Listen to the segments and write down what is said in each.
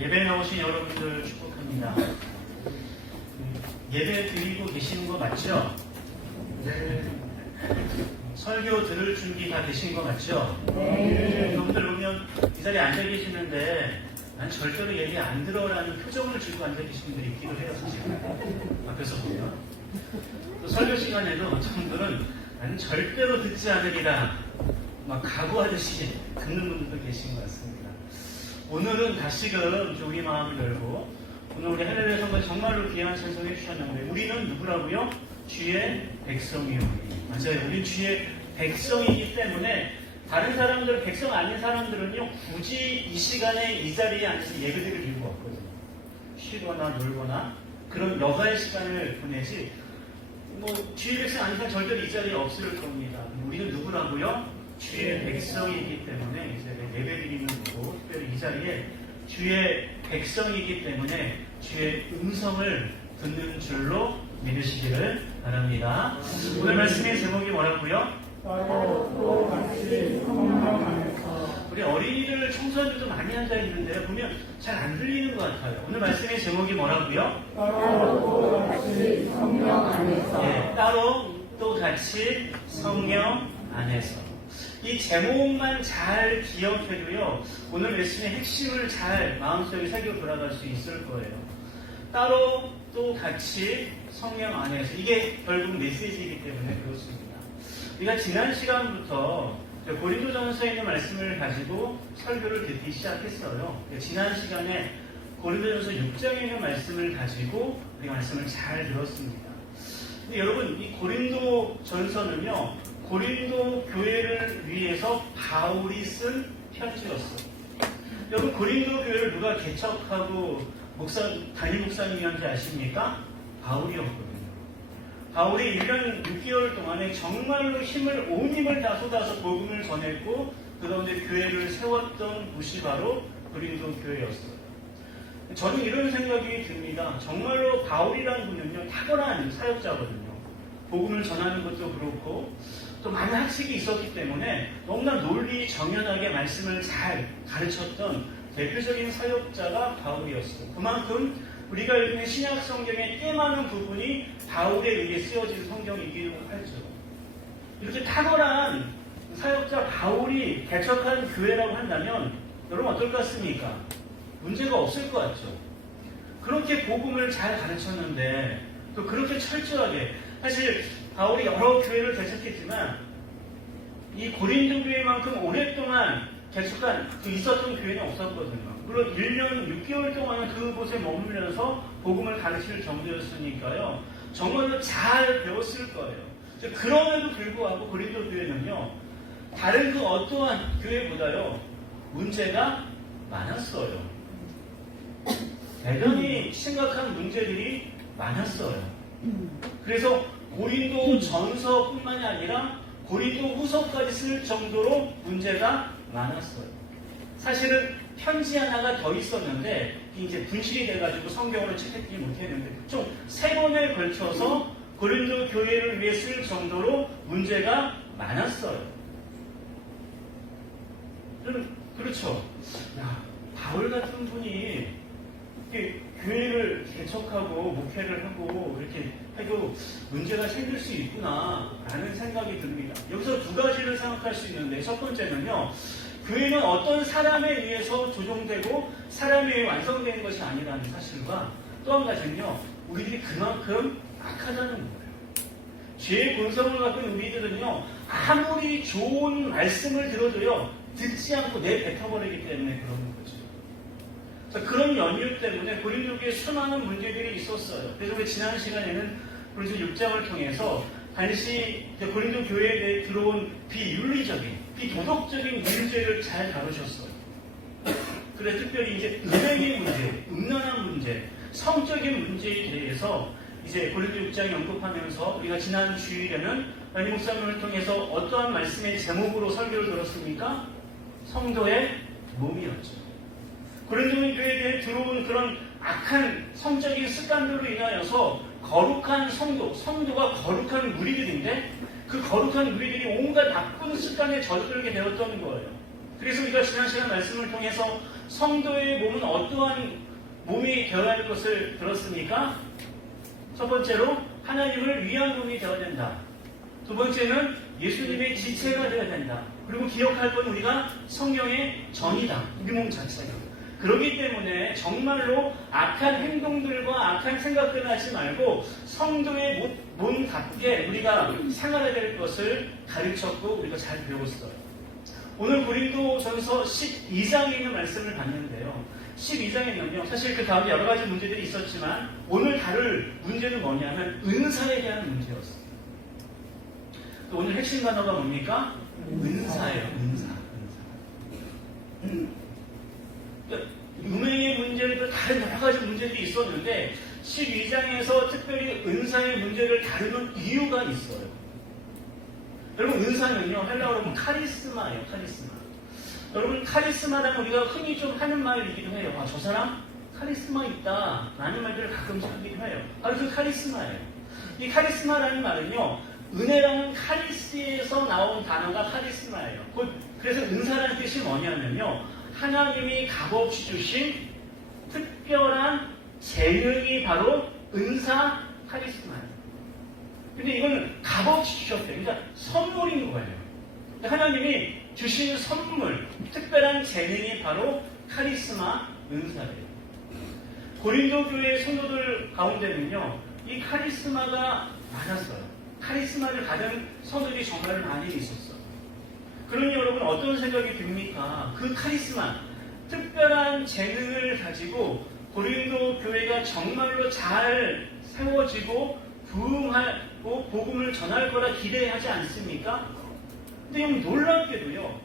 예배 나오신 여러분들 축복합니다. 예배 드리고 계시는 거 맞죠? 네. 설교 들을 준비 다 되신 거 맞죠? 네. 여러분들 보면 이 자리에 앉아 계시는데 난 절대로 얘기 안 들어라는 표정을 지고 앉아 계신 분들이 있기도 해요, 사실. 앞에서 보면. 또 설교 시간에도 어떤 분들은 나는 절대로 듣지 않으리라 막 각오하듯이 듣는 분들도 계신 것 같습니다. 오늘은 다시금 우리 마음을 열고 오늘 우리 할렐루야 성가 정말로 귀한 찬송해 주셨는데 우리는 누구라고요? 주의 백성이요. 맞아요. 우리 주의 백성이기 때문에 다른 사람들, 백성 아닌 사람들은요 굳이 이 시간에 이 자리에 앉아서 예배드릴 이유가 없거든요. 쉬거나 놀거나 그런 여가의 시간을 보내지 주의 백성 아닌 사람 절대로 이 자리에 없을 겁니다. 우리는 누구라고요? 주의 백성이기 때문에 이제 예배드리는 거고 특별히 이 자리에 주의 백성이기 때문에 주의 음성을 듣는 줄로 믿으시기를 바랍니다. 오늘 말씀의 제목이 뭐라고요? 우리 어린이들 청소년들도 많이 앉아 있는데요. 보면 잘 안 들리는 것 같아요. 오늘 말씀의 제목이 뭐라고요? 따로 같이 성령 안에서. 네, 따로 또 같이 성령 안에서. 이 제목만 잘 기억해도요, 오늘 말씀의 핵심을 잘 마음속에 새겨 돌아갈 수 있을 거예요. 따로 또 같이 성령 안에서. 이게 결국 메시지이기 때문에 그렇습니다. 우리가 지난 시간부터 고린도전서에 있는 말씀을 가지고 설교를 듣기 시작했어요. 지난 시간에 고린도전서 6장에 있는 말씀을 가지고 우리가 말씀을 잘 들었습니다. 근데 여러분, 이 고린도전서는요, 고린도 교회를 위해서 바울이 쓴 편지였어요. 여러분, 고린도 교회를 누가 개척하고 담임 목사님이었는지 아십니까? 바울이었거든요. 바울이 1년 6개월 동안에 정말로 온 힘을 다 쏟아서 복음을 전했고 그 가운데 교회를 세웠던 곳이 바로 고린도 교회였어요. 저는 이런 생각이 듭니다. 정말로 바울이라는 분은요, 탁월한 사역자거든요. 복음을 전하는 것도 그렇고 또 많은 학식이 있었기 때문에 너무나 논리 정연하게 말씀을 잘 가르쳤던 대표적인 사역자가 바울이었어요. 그만큼 우리가 읽는 신약 성경의 꽤 많은 부분이 바울에 의해 쓰여진 성경이기도 하죠. 이렇게 탁월한 사역자 바울이 개척한 교회라고 한다면 여러분 어떨 것 같습니까? 문제가 없을 것 같죠. 그렇게 복음을 잘 가르쳤는데 또 그렇게 철저하게 사실 바울이 여러 교회를 개척했지만 이 고린도 교회만큼 오랫동안 개척한 있었던 교회는 없었거든요. 물론 1년 6개월 동안은 그곳에 머물면서 복음을 가르칠 정도였으니까요. 정말로 잘 배웠을 거예요. 그럼에도 불구하고 고린도 교회는요. 다른 그 어떠한 교회보다요. 문제가 많았어요. 대단히 심각한 문제들이 많았어요. 그래서 고린도 전서뿐만이 아니라 고린도 후서까지 쓸 정도로 문제가 많았어요. 사실은 편지 하나가 더 있었는데 이제 분실이 돼가지고 성경으로 채택되지 못했는데 총 3번에 걸쳐서 고린도 교회를 위해 쓸 정도로 문제가 많았어요. 그렇죠. 바울 같은 분이 이렇게 교회를 개척하고 목회를 하고 이렇게 해도 문제가 생길 수 있구나 라는 생각이 듭니다. 여기서 두 가지를 생각할 수 있는데 첫 번째는요. 교회는 어떤 사람에 의해서 조종되고 사람에 의해 완성되는 것이 아니라는 사실과 또 한 가지는요. 우리들이 그만큼 악하다는 거예요. 죄의 본성을 갖고 있는 우리들은요. 아무리 좋은 말씀을 들어도요. 듣지 않고 내뱉어버리기 때문에 그러는 거죠. 그런 연유 때문에 고린도 교회에 수많은 문제들이 있었어요. 그래서 우리 지난 시간에는 고린도 6장을 통해서 당시 고린도 교회에 들어온 비윤리적인, 비도덕적인 문제를 잘 다루셨어요. 그래서 특별히 이제 은행의 문제, 음란한 문제, 성적인 문제에 대해서 이제 고린도 6장에 언급하면서 우리가 지난 주일에는 담임 목사님을 통해서 어떠한 말씀의 제목으로 설교를 들었습니까? 성도의 몸이었죠. 고린도 교회에 들어온 그런 악한 성적인 습관들로 인하여서 거룩한 성도가 거룩한 무리들인데 그 거룩한 무리들이 온갖 나쁜 습관에 젖들게 되었던 거예요. 그래서 우리가 지난 시간 말씀을 통해서 성도의 몸은 어떠한 몸이 되어야 할 것을 들었습니까? 첫 번째로 하나님을 위한 몸이 되어야 된다. 두 번째는 예수님의 지체가 되어야 된다. 그리고 기억할 건 우리가 성령의 전이다. 우리 몸 자체가. 그렇기 때문에 정말로 악한 행동들과 악한 생각들 하지 말고 성도의 몸답게 우리가 생활해야 될 것을 가르쳤고 우리가 잘 배웠어요. 오늘 고린도전서 12장에 있는 말씀을 봤는데요. 12장에는요, 사실 그 가운데 여러 가지 문제들이 있었지만 오늘 다룰 문제는 뭐냐면 은사에 대한 문제였어요. 또 오늘 핵심 단어가 뭡니까? 은사예요. 은사. 그러니까 음행의 문제들, 다른 여러 가지 문제들이 있었는데 12장에서 특별히 은사의 문제를 다루는 이유가 있어요. 여러분, 은사는요, 헬라어로 보면 카리스마예요. 카리스마. 여러분, 카리스마라는 우리가 흔히 좀 하는 말이기도 해요. 아, 저 사람 카리스마 있다 라는 말들을 가끔씩 하기도 해요. 바로 그 카리스마예요. 이 카리스마라는 말은요, 은혜라는 카리스에서 나온 단어가 카리스마예요. 그래서 은사라는 뜻이 뭐냐면요, 하나님이 값없이 주신 특별한 재능이 바로 은사 카리스마예요. 근데 이건 값없이 주셨대요. 그러니까 선물인 거예요. 하나님이 주시는 선물, 특별한 재능이 바로 카리스마 은사예요. 고린도 교회 성도들 가운데는요, 이 카리스마가 많았어요. 카리스마를 가진 성도들이 정말 많이 있었어요. 그러니 여러분, 어떤 생각이 듭니까? 그 카리스마, 특별한 재능을 가지고 고린도 교회가 정말로 잘 세워지고 부흥하고 복음을 전할 거라 기대하지 않습니까? 근데 형 놀랍게도요,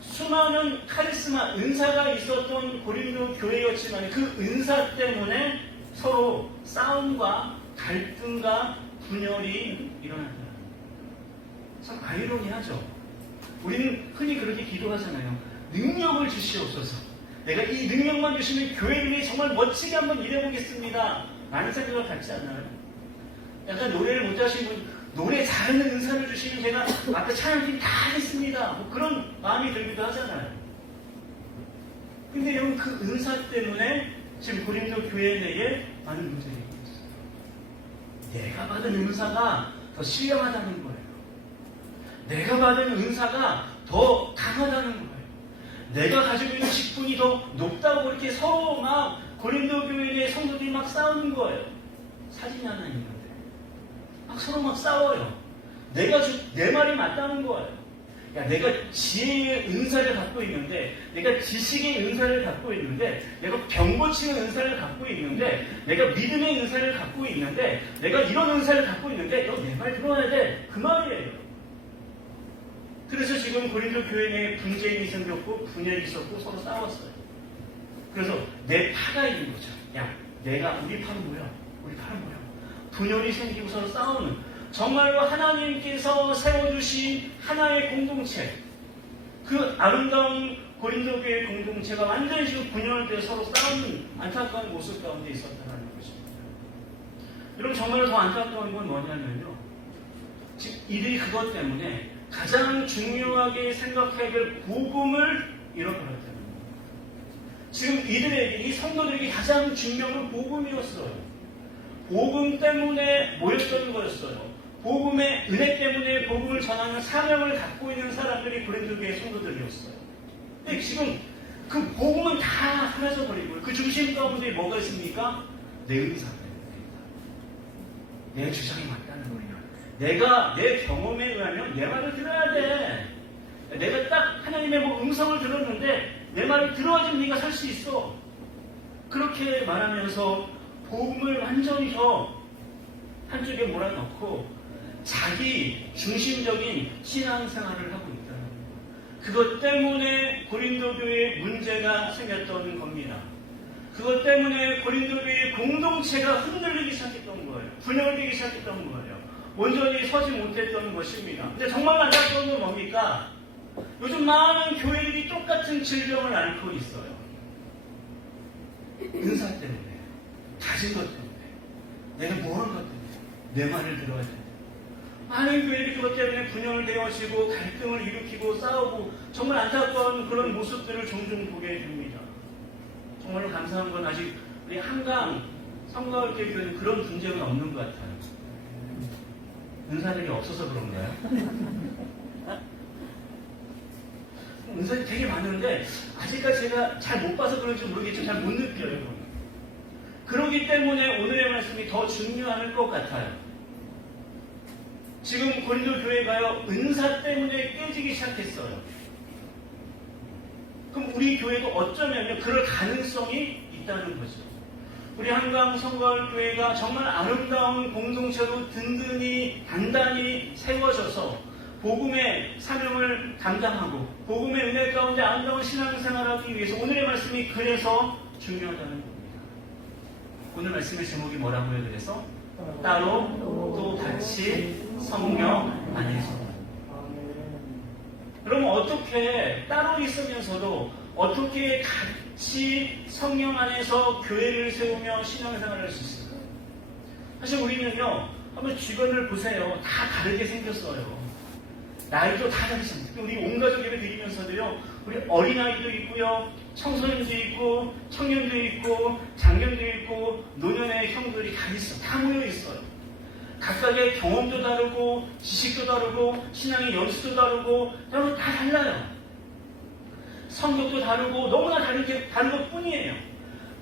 수많은 카리스마, 은사가 있었던 고린도 교회였지만 그 은사 때문에 서로 싸움과 갈등과 분열이 일어난다. 참 아이러니하죠. 우리는 흔히 그렇게 기도하잖아요. 능력을 주시옵소서. 내가 이 능력만 주시면 교회 이름이 정말 멋지게 한번 일해보겠습니다. 라는 생각을 갖지 않나요? 약간 노래를 못하신 분, 노래 잘하는 은사를 주시면 제가 앞에 찬양팀 다 하겠습니다. 뭐 그런 마음이 들기도 하잖아요. 근데 여러분, 그 은사 때문에 지금 고린도 교회 내에 많은 문제가 있어요. 내가 받은 은사가 더 신령하다는 거예요. 내가 받은 은사가 더 강하다는 거예요. 내가 가지고 있는 직분이 더 높다고 이렇게 서로 막 고린도 교회의 성도들이 막 싸우는 거예요. 사진이 하나 있는데 막 서로 막 싸워요. 내 말이 맞다는 거예요. 야, 내가 지혜의 은사를 갖고 있는데, 내가 지식의 은사를 갖고 있는데, 내가 병 고치는 은사를 갖고 있는데, 내가 믿음의 은사를 갖고 있는데, 내가 이런 은사를 갖고 있는데, 너 내 말 들어야 돼. 그 말이에요. 그래서 지금 고린도 교회 내에 분쟁이 생겼고 분열이 있었고 서로 싸웠어요. 그래서 내 파가 있는 거죠. 야, 우리 파는 뭐야? 우리 파는 뭐야? 분열이 생기고 서로 싸우는, 정말로 하나님께서 세워주신 하나의 공동체, 그 아름다운 고린도 교회 공동체가 완전히 지금 분열되어 서로 싸우는 안타까운 모습 가운데 있었다는 것입니다. 여러분, 정말로 더 안타까운 건 뭐냐면요, 지금 이들이 그것 때문에 가장 중요하게 생각해야 될 복음을 잃어버렸다는 거예요. 지금 이들에게, 이 성도들에게 가장 중요한 건 복음이었어요. 복음 때문에 모였던 거였어요. 복음의 은혜 때문에 복음을 전하는 사명을 갖고 있는 사람들이 고린도 교회 성도들이었어요. 근데 지금 그 복음은 다 사라져 버리고 그 중심 가운데 뭐가 있습니까? 내 의사 때문입니다. 내 주장이 맞다는 거예요. 내가 내 경험에 의하면 내 말을 들어야 돼. 내가 딱 하나님의 뭐 음성을 들었는데 내 말을 들어야지 네가 살 수 있어. 그렇게 말하면서 복음을 완전히 한쪽에 몰아넣고 자기 중심적인 신앙생활을 하고 있다는 거예요. 그것 때문에 고린도 교회에 문제가 생겼던 겁니다. 그것 때문에 고린도 교회의 공동체가 흔들리기 시작했던 거예요. 분열되기 시작했던 거예요. 온전히 서지 못했던 것입니다. 근데 정말 안타까운 건 뭡니까? 요즘 많은 교회들이 똑같은 질병을 앓고 있어요. 은사 때문에, 가진 것 때문에, 내가 뭐한 것 때문에, 내 말을 들어야 돼. 많은 교회들이 그것 때문에 분열을 되어지고 갈등을 일으키고 싸우고 정말 안타까운 그런 모습들을 종종 보게 됩니다. 정말로 감사한 건 아직 우리 한강 성가을교회 교회는 그런 분쟁은 없는 것 같아요. 은사들이 없어서 그런가요? 은사들이 되게 많은데 아직까지 제가 잘 못 봐서 그런지 모르겠지만 잘 못 느껴요. 그렇기 때문에 오늘의 말씀이 더 중요할 것 같아요. 지금 고린도 교회가요, 은사 때문에 깨지기 시작했어요. 그럼 우리 교회도 어쩌면 그럴 가능성이 있다는 거죠. 우리 한강 성가을교회가 정말 아름다운 공동체로 든든히 단단히 세워져서 복음의 사명을 감당하고 복음의 은혜 가운데 아름다운 신앙생활하기 위해서 오늘의 말씀이 그래서 중요하다는 겁니다. 오늘 말씀의 제목이 뭐라고요? 그래서 따로 또 같이 성령 안에서. 그러면 어떻게 따로 있으면서도 어떻게 같이 성령 안에서 교회를 세우며 신앙생활을 할 수 있을까요? 사실 우리는요, 한번 주변을 보세요. 다 다르게 생겼어요. 나이도 다 다르십니다. 우리 온 가족 예배 드리면서도요, 우리 어린아이도 있고요, 청소년도 있고, 청년도 있고, 장년도 있고, 노년의 형들이 다 있어요. 다 모여 있어요. 각각의 경험도 다르고, 지식도 다르고, 신앙의 연수도 다르고, 여러분 다 달라요. 성격도 다르고, 너무나 다른 것 뿐이에요.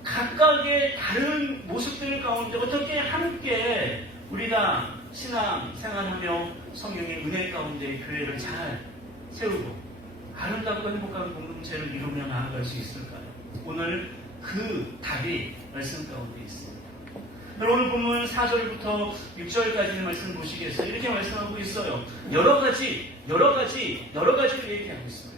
각각의 다른 모습들 가운데 어떻게 함께 우리가 신앙 생활하며 성령의 은혜 가운데 교회를 잘 세우고 아름답고 행복한 공동체를 이루며 나아갈 수 있을까요? 오늘 그 답이 말씀 가운데 있습니다. 오늘 본문 4절부터 6절까지의 말씀 보시겠어요? 이렇게 말씀하고 있어요. 여러 가지를 얘기하고 있어요.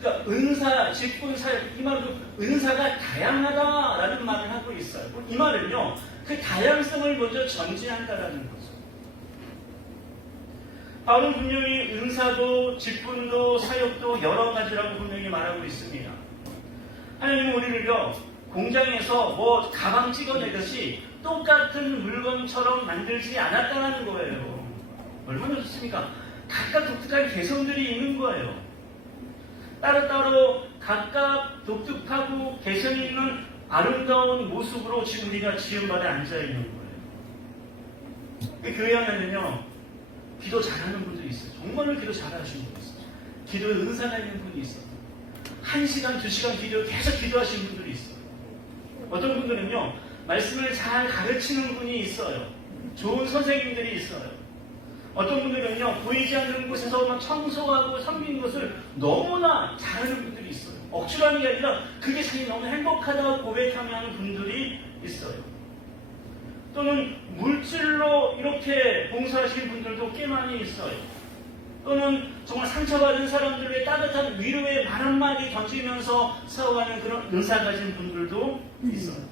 그러니까 은사, 직분, 사역, 이 말은 은사가 다양하다라는 말을 하고 있어요. 이 말은요, 그 다양성을 먼저 전제한다라는 거죠. 바울은 분명히 은사도, 직분도, 사역도 여러 가지라고 분명히 말하고 있습니다. 하나님은 우리를요, 공장에서 뭐 가방 찍어내듯이 똑같은 물건처럼 만들지 않았다는 거예요. 얼마나 좋습니까? 각각 독특한 개성들이 있는 거예요. 따로따로 각각 독특하고 개성 있는 아름다운 모습으로 지금 우리가 지음받아 앉아있는 거예요. 교회 안에는요, 기도 잘하는 분들이 있어요. 정말로 기도 잘하시는 분이 있어요. 기도에 은사가 있는 분이 있어요. 1시간, 2시간 계속 기도하시는 분들이 있어요. 어떤 분들은요, 말씀을 잘 가르치는 분이 있어요. 좋은 선생님들이 있어요. 어떤 분들은요, 보이지 않는 곳에서 막 청소하고 섬기는 것을 너무나 잘하는 분들이 있어요. 억지로 하는 게 아니라 그게 자기 너무 행복하다고 고백하며 하는 분들이 있어요. 또는 물질로 이렇게 봉사하시는 분들도 꽤 많이 있어요. 또는 정말 상처받은 사람들 위해 따뜻한 위로의 말 한마디 던지면서 싸워가는 그런 은사 가진 분들도 있어요.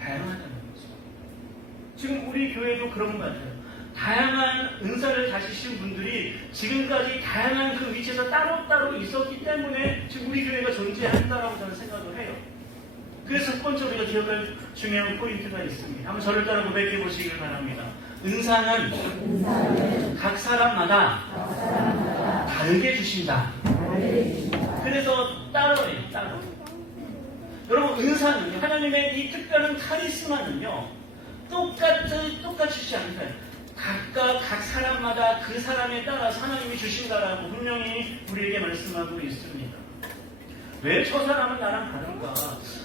다양하다는 거죠. 지금 우리 교회도 그런 것 같아요. 다양한 은사를 가지신 분들이 지금까지 다양한 그 위치에서 따로따로 있었기 때문에 지금 우리 교회가 존재한다라고 저는 생각을 해요. 그래서 첫 번째 우리가 기억할 중요한 포인트가 있습니다. 한번 저를 따라 고백해 보시길 바랍니다. 은사는 각 사람마다 다르게 주신다. 그래서 따로예요. 따로. 여러분, 은사는 하나님의 이 특별한 카리스마는요, 똑같이 주지 않아요. 각각 각 사람마다 그 사람에 따라서 하나님이 주신다라고 분명히 우리에게 말씀하고 있습니다. 왜 저 사람은 나랑 다른가?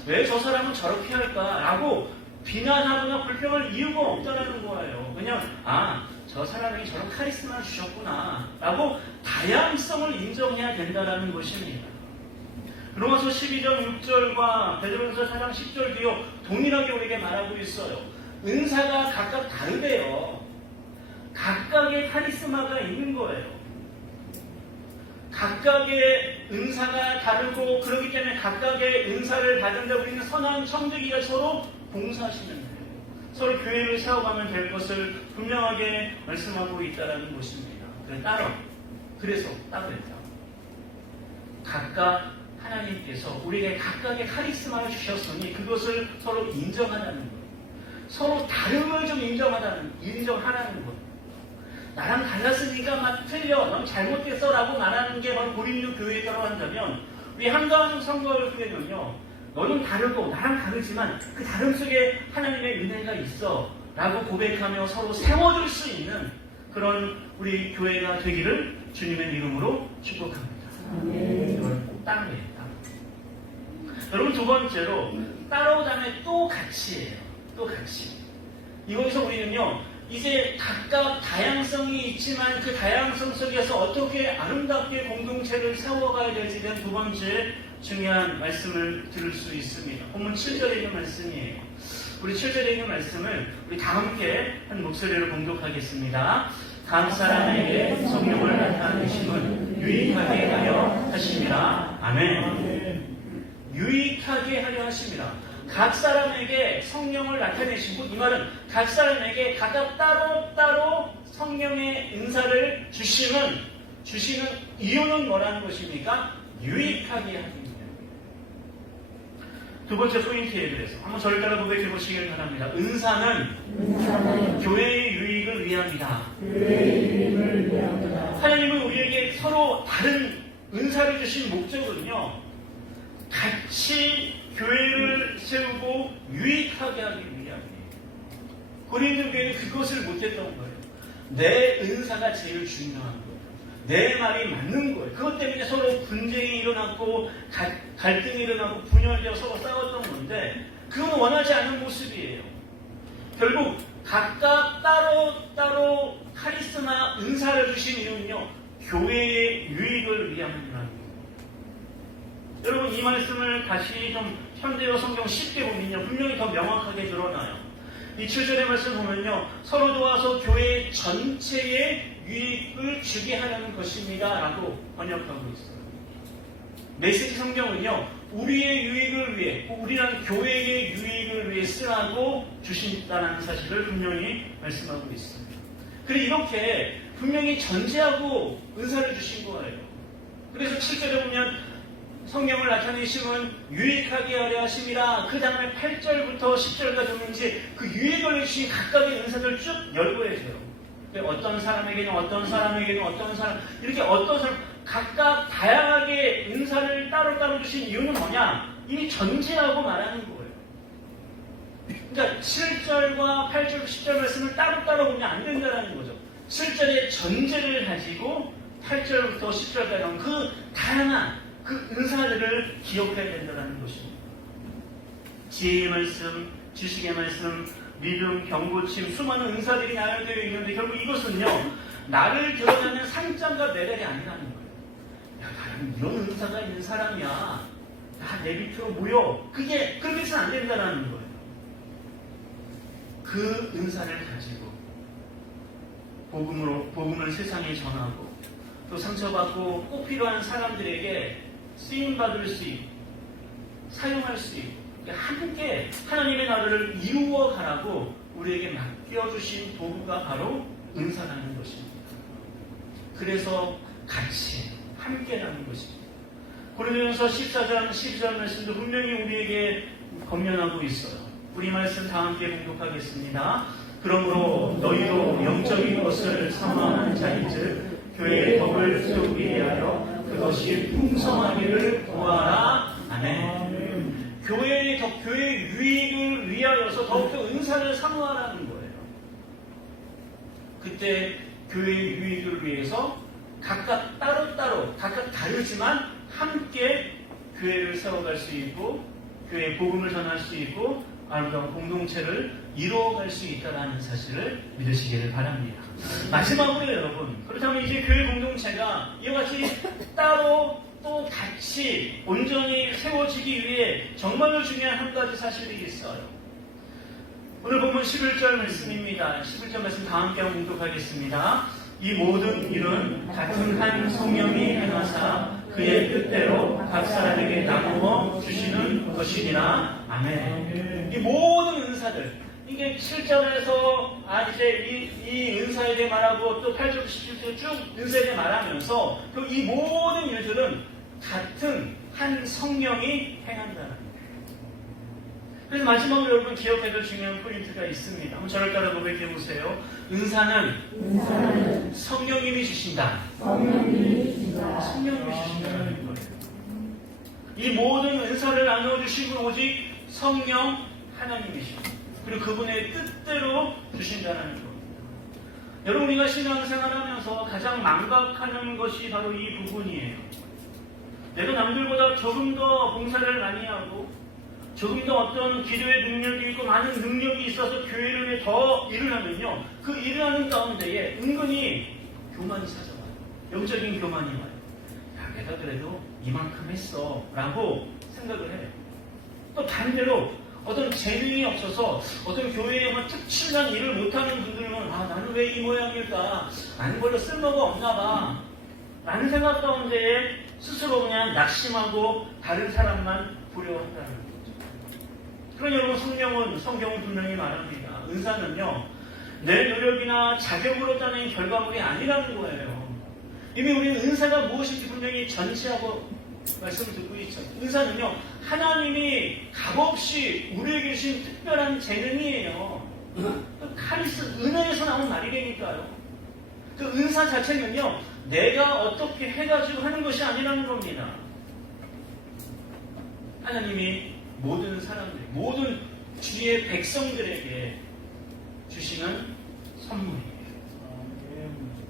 왜 저 사람은 저렇게 할까? 라고 비난하거나 불평할 이유가 없다라는 거예요. 그냥 저 사람이 저런 카리스마를 주셨구나 라고 다양성을 인정해야 된다라는 것입니다. 로마서 12장 6절과 베드로전서 4장 10절 뒤요 동일하게 우리에게 말하고 있어요. 은사가 각각 다르대요. 각각의 카리스마가 있는 거예요. 각각의 은사가 다르고 그렇기 때문에 각각의 은사를 받은데 우리는 선한 청지기가 서로 봉사하시면 돼요. 서로 교회를 세워가면 될 것을 분명하게 말씀하고 있다는 것입니다. 그래서 따로 했다. 각각 하나님께서 우리에게 각각의 카리스마를 주셨으니 그것을 서로 인정하라는 거예요. 서로 다름을 좀 인정하라는 거예요. 나랑 달랐으니까 막 틀려, 넌 잘못됐어 라고 말하는 게 바로 고린도 교회라고 한다면 우리 한강 성가을 교회는요, 너는 다르고 나랑 다르지만 그 다름 속에 하나님의 은혜가 있어 라고 고백하며 서로 세워줄 수 있는 그런 우리 교회가 되기를 주님의 이름으로 축복합니다. 이걸 꼭 따르게 했다. 여러분, 두 번째로 따라오다음에 또 같이예요. 또 같이. 이거에서 우리는요, 이제 각각 다양성이 있지만 그 다양성 속에서 어떻게 아름답게 공동체를 세워가야 될지에 대한 두 번째 중요한 말씀을 들을 수 있습니다. 본문 7절에 있는 말씀이에요. 우리 7절에 있는 말씀을 우리 다 함께 한 목소리로 봉독하겠습니다. 각 사람에게 성령을 나타내심은 유익하게 하려 하십니다. 아멘. 유익하게 하려 하십니다. 각 사람에게 성령을 나타내신 분, 이 말은 각 사람에게 각각 따로 성령의 은사를 주시는 이유는 뭐라는 것입니까? 유익하게 하기 위함. 두 번째 포인트에 대해서 한번 저를 따라 고백해 보시길 바랍니다. 은사는 교회의 유익을 위함이다. 하나님은 우리에게 서로 다른 은사를 주신 목적은요, 같이 교회를 세우고 유익하게 하기 위함이에요. 고린도 교회는 그것을 못했던 거예요. 내 은사가 제일 중요한 거예요. 내 말이 맞는 거예요. 그것 때문에 서로 분쟁이 일어났고 갈등이 일어나고 분열되어 서로 싸웠던 건데 그건 원하지 않은 모습이에요. 결국 각각 따로 카리스마 은사를 주신 이유는요, 교회의 유익을 위함이라는 거예요. 여러분, 이 말씀을 다시 좀 현대어 성경 쉽게 보면요, 분명히 더 명확하게 드러나요. 이 7절의 말씀 보면요, 서로 도와서 교회 전체에 유익을 주게 하려는 것입니다 라고 번역하고 있어요. 메시지 성경은요, 우리의 유익을 위해, 우리란 교회의 유익을 위해 쓰라고 주신다는 사실을 분명히 말씀하고 있습니다. 그리고 이렇게 분명히 전제하고 은사를 주신 거예요. 그래서 7절에 보면 성령을 나타내심은 유익하게 하려 하심이라, 그 다음에 8절부터 10절까지 오는지 그 유익을 주신 각각의 은사를 쭉 열거해줘요. 어떤 사람에게는 어떤 사람에게는 어떤 사람, 이렇게 어떤 사람 각각 다양하게 은사를 따로 주신 이유는 뭐냐? 이미 전제하고 말하는 거예요. 그러니까 7절과 8절, 10절 말씀을 따로 보면 안 된다는 거죠. 7절의 전제를 가지고 8절부터 10절까지 하는 그 다양한 그 은사들을 기억해야 된다는 것입니다. 지혜의 말씀, 지식의 말씀, 믿음, 경고침, 수많은 은사들이 나열되어 있는데 결국 이것은요, 나를 드러내는 상장과 메달이 아니라는 거예요. 야, 나는 이런 은사가 있는 사람이야. 야, 내 밑으로 모여. 그게 그렇게 해서는 안 된다는 거예요. 그 은사를 가지고 복음을 세상에 전하고 또 상처받고 꼭 필요한 사람들에게 쓰임받을 수 있고 사용할 수 있고 함께 하나님의 나라를 이루어가라고 우리에게 맡겨주신 도구가 바로 은사라는 것입니다. 그래서 같이 함께라는 것입니다. 고린도전서 14장 12절 말씀도 분명히 우리에게 권면하고 있어요. 우리 말씀 다 함께 봉독하겠습니다. 그러므로 너희도 영적인 것을 사모하는 자인즉 교회의 덕을 세우기 위하여 그것이 풍성하기를 구하라. 아멘. 교회의 유익을 위하여서 더욱더 은사를 사모하라는 거예요. 그때 교회의 유익을 위해서 각각 따로 각각 다르지만 함께 교회를 세워갈 수 있고 교회의 복음을 전할 수 있고 아름다운 공동체를 이루어갈 수 있다는 사실을 믿으시기를 바랍니다. 마지막으로 여러분, 그렇다면 이제 교회 공동체가 이와 같이 따로 또 같이 온전히 세워지기 위해 정말로 중요한 한 가지 사실이 있어요. 오늘 본문 11절 말씀입니다. 11절 말씀 다 함께 봉독하겠습니다. 이 모든 일은 같은 한 성령이 행하사 그의 뜻대로 각 사람에게 나누어 주시는 것이니라. 아멘. 이 모든 은사들, 이게 7절에서 이제 이 은사에 대해 말하고 또 8절, 10절 쭉 은사에 대해 말하면서 이 모든 일들은 같은 한 성령이 행한다는 거예요. 그래서 마지막으로 여러분 기억해야 될 중요한 포인트가 있습니다. 한번 저를 따라 고백해 보세요. 은사는 성령님이 주신다. 성령님이 주신다는 거예요. 이 모든 은사를 나눠주신 분 오직 성령 하나님이십니다. 그리고 그분의 뜻대로 주신다는 겁니다. 여러분, 우리가 신앙생활하면서 가장 망각하는 것이 바로 이 부분이에요. 내가 남들보다 조금 더 봉사를 많이 하고 조금 더 어떤 기도의 능력이 있고 많은 능력이 있어서 교회를 위해 더 일을 하면요, 그 일을 하는 가운데에 은근히 교만이 찾아와요. 영적인 교만이 와요. 야, 내가 그래도 이만큼 했어 라고 생각을 해요. 또 반대로 어떤 재능이 없어서 어떤 교회에만 특출난 일을 못하는 분들은 아, 나는 왜 이 모양일까? 나는 별로 쓸모가 없나 봐 라는 생각 가운데에 스스로 그냥 낙심하고 다른 사람만 부려한다는 거죠. 그러니 여러분, 성경은 분명히 말합니다. 은사는요, 내 노력이나 자격으로 따낸 결과물이 아니라는 거예요. 이미 우리는 은사가 무엇인지 분명히 전치하고 말씀을 듣고 있죠. 은사는요, 하나님이 값없이 우리에게 주신 특별한 재능이에요. 은혜에서 나온 말이니까요. 그 은사 자체는요, 내가 어떻게 해가지고 하는 것이 아니라는 겁니다. 하나님이 모든 사람들, 모든 주의 백성들에게 주시는 선물이에요.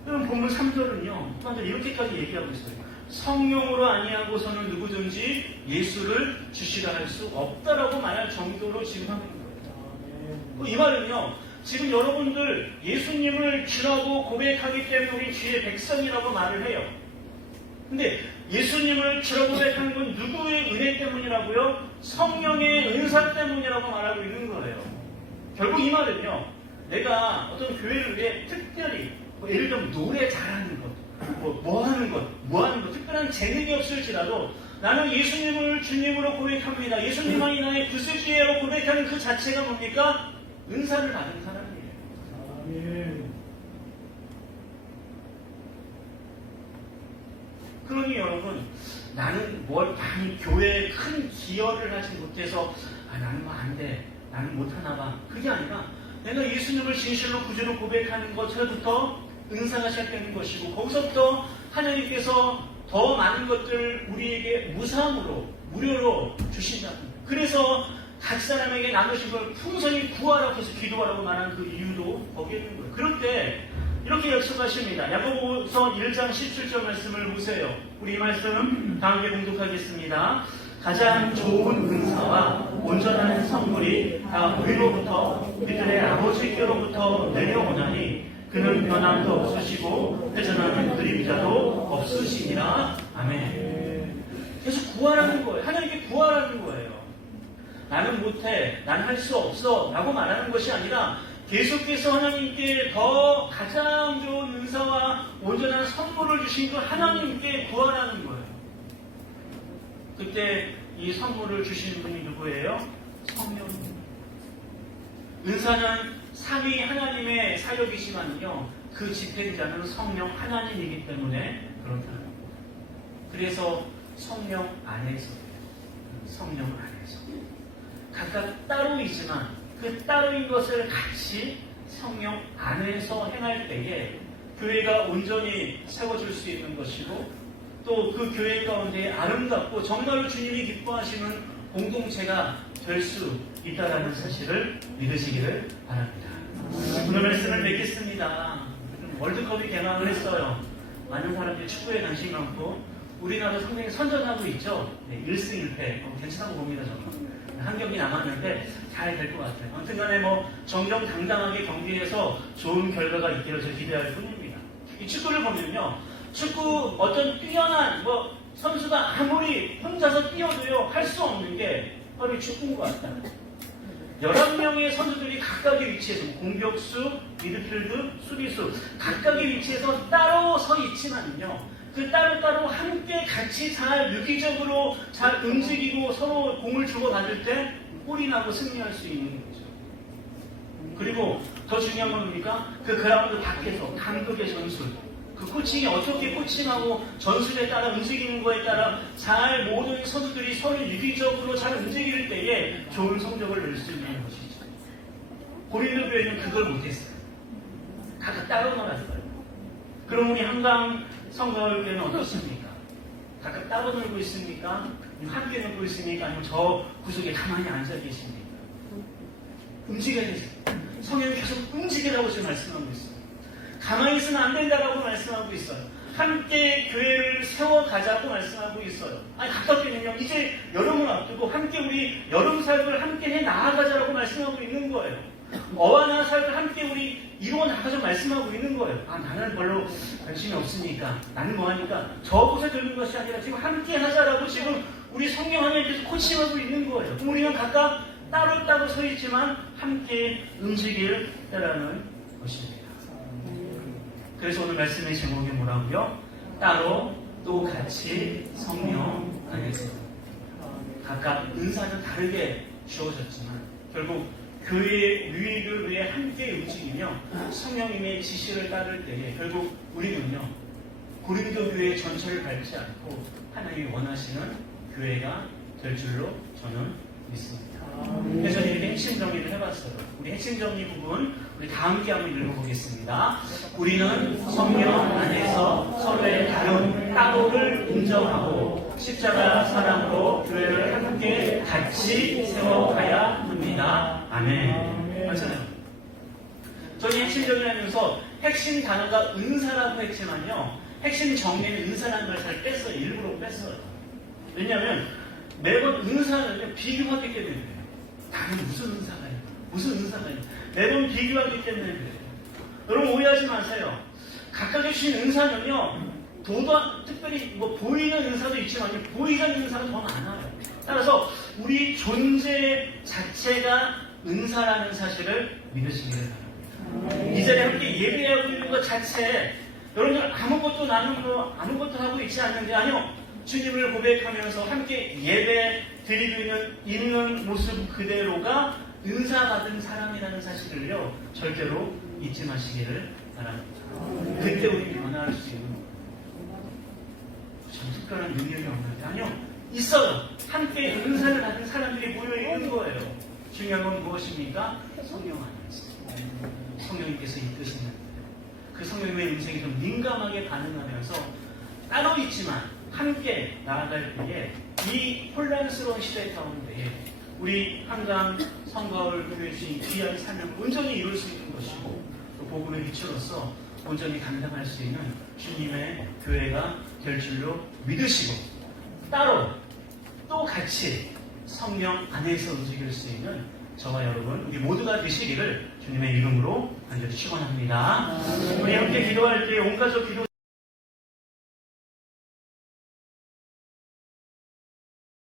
그럼 본문 3절은요, 먼저 이렇게까지 얘기하고 있어요. 성령으로 아니하고서는 누구든지 예수를 주시라 할 수 없다라고 말할 정도로 지금 하는 거예요. 이 말은요, 지금 여러분들 예수님을 주라고 고백하기 때문에 우리 주의 백성이라고 말을 해요. 근데 예수님을 주라고 고백하는 건 누구의 은혜 때문이라고요? 성령의 은사 때문이라고 말하고 있는 거예요. 결국 이 말은요, 내가 어떤 교회를 위해 특별히 예를 들면 노래 잘하는 것, 뭐 하는 것, 특별한 재능이 없을지라도 나는 예수님을 주님으로 고백합니다. 예수님만이 나의 구세주예요 고백하는 그 자체가 뭡니까? 은사를 받은 사람이에요. 그러니 여러분, 나는 많이 교회에 큰 기여를 하지 못해서 나는 뭐 안 돼, 나는 못하나 봐, 그게 아니라 내가 예수님을 진실로 구주로 고백하는 것부터 은사가 시작되는 것이고, 거기서부터 하나님께서 더 많은 것들 우리에게 무료로 주신다. 그래서 각 사람에게 나누신 걸 풍성히 구하라고 해서 기도하라고 말하는 그 이유도 거기에 있는 거예요. 그럴 때 이렇게 약속하십니다. 야고보서 1장 17절 말씀을 보세요. 우리 이 말씀 다 함께 봉독하겠습니다. 가장 좋은 은사와 온전한 선물이 다 위로부터 그들의 아버지께로부터 내려오나니 그는 변함도 없으시고 회전하는 그림자도 없으시니라. 아멘. 계속 구하라는 거예요. 하나님께 구하라는 거예요. 나는 못해, 난 할 수 없어 라고 말하는 것이 아니라 계속해서 하나님께 더 가장 좋은 은사와 온전한 선물을 주신 그 하나님께 구하라는 거예요. 그때 이 선물을 주시는 분이 누구예요? 성령입니다. 은사는 삼위 하나님의 사역이지만요, 그 집행자는 성령 하나님이기 때문에 그렇다는 거예요. 그래서 성령 안에서 각각 따로이지만 그 따로인 것을 같이 성령 안에서 행할 때에 교회가 온전히 세워질 수 있는 것이고, 또 그 교회 가운데 아름답고 정말로 주님이 기뻐하시는 공동체가 될 수 있다는 사실을 믿으시기를 바랍니다. 오늘 말씀을 맺겠습니다. 월드컵이 개막을 했어요. 많은 사람들이 축구에 관심이 많고 우리나라 상당히 선전하고 있죠. 1승 1패 괜찮다고 봅니다. 저는 한 경기 남았는데 잘 될 것 같아요. 아무튼 간에 정정당당하게 경기에서 좋은 결과가 있기를 저 기대할 뿐입니다. 이 축구를 보면요, 축구 어떤 뛰어난 선수가 아무리 혼자서 뛰어도요 할 수 없는 게 바로 이 축구인 것 같다. 11명의 선수들이 각각의 위치에서 공격수, 미드필드, 수비수 각각의 위치에서 따로 서 있지만요, 그 따로따로 함께 같이 잘 유기적으로 잘 움직이고 서로 공을 주고받을 때 골이 나고 승리할 수 있는 거죠. 그리고 더 중요한 건 뭡니까? 그 그라운드 밖에서 감독의 전술, 그 코칭이 어떻게 코칭하고 전술에 따라 움직이는 거에 따라 잘 모든 선수들이 서로 유기적으로 잘 움직일 때에 좋은 성적을 낼 수 있는 것이죠. 고린도 교회는 그걸 못했어요. 각각 따로 놀았어요. 그럼 우리 한강 성가교회는 어떻습니까? 각각 따로 놀고 있습니까? 함께 듣고 있으니까 아니면 저 구석에 가만히 앉아 계십니까? 움직여야 되죠. 성령이 계속 움직이라고 지금 말씀하고 있어요. 가만히 있으면 안 된다라고 말씀하고 있어요. 함께 교회를 세워가자고 말씀하고 있어요. 아니 가깝게는요. 이제 여름을 앞두고 함께 우리 여름 사역을 함께 해 나아가자라고 말씀하고 있는 거예요. 어와나 사역을 함께 우리 이루어 나가자 말씀하고 있는 거예요. 아 나는 별로 관심이 없으니까 나는 뭐하니까 저곳에 들는 것이 아니라 지금 함께 하자라고 지금 우리 성령 하나님께서 코칭하고 있는 거예요. 그럼 우리는 각각 따로 서 있지만 함께 움직일 때라는 것입니다. 그래서 오늘 말씀의 제목이 뭐라고요? 따로 또 같이 성령 안에서. 각각 은사는 다르게 주어졌지만 결국 교회의 유익을 위해 함께 움직이며 성령님의 지시를 따를 때에 결국 우리는요 고린도 교회 전체를 밟지 않고 하나님이 원하시는 교회가 될 줄로 저는 믿습니다. 그래서 이렇게 핵심 정리를 해봤어요. 우리 핵심 정리 부분 우리 다 함께 한번 읽어보겠습니다. 우리는 성령 안에서 서로의 다른 따로를 인정하고 십자가 사랑으로 교회를 함께 같이 세워가야 합니다. 아멘. 맞잖아요. 저희 핵심 정리하면서 핵심 단어가 은사라고 했지만요. 핵심 정리는 은사라는 걸 잘 뺐어요. 일부러 뺐어요. 왜냐하면 매번 은사는 비교하기 때문에 그래요. 나는 무슨 은사가 있나? 무슨 은사가 있나? 매번 비교하기 때문에 그래요. 여러분 오해하지 마세요. 각각의 주신 은사는요. 특별히 뭐 보이는 은사도 있지만 보이지 않는 은사가 더 많아요. 따라서 우리 존재 자체가 은사라는 사실을 믿으시기를 바랍니다. 이 자리에 함께 예배하고 있는 것 자체 여러분들 아무것도 하고 있지 않는데 아니요. 주님을 고백하면서 함께 예배 드리고 있는 모습 그대로가 은사받은 사람이라는 사실을요 절대로 잊지 마시기를 바랍니다. 그때 우리 변화할 수 있는 참 특별한 능력이 없는데 아니요 있어요. 함께 은사를 받은 사람들이 모여있는 거예요. 중요한 건 무엇입니까? 성령 안에서 성령님께서 이끄시는 그 성령님의 음성이 좀 민감하게 반응하면서 따로 있지만 함께 나아갈 때에 이 혼란스러운 시대 가운데에 우리 한강 성가을 교회 주신 귀한 삶을 온전히 이룰 수 있는 것이고 또 복음의 빛으로서 온전히 감당할 수 있는 주님의 교회가 될 줄로 믿으시고 따로 또 같이 성령 안에서 움직일 수 있는 저와 여러분 우리 모두가 되시기를 주님의 이름으로 간절히 축원합니다. 우리 함께 기도할 때 온 가족 기도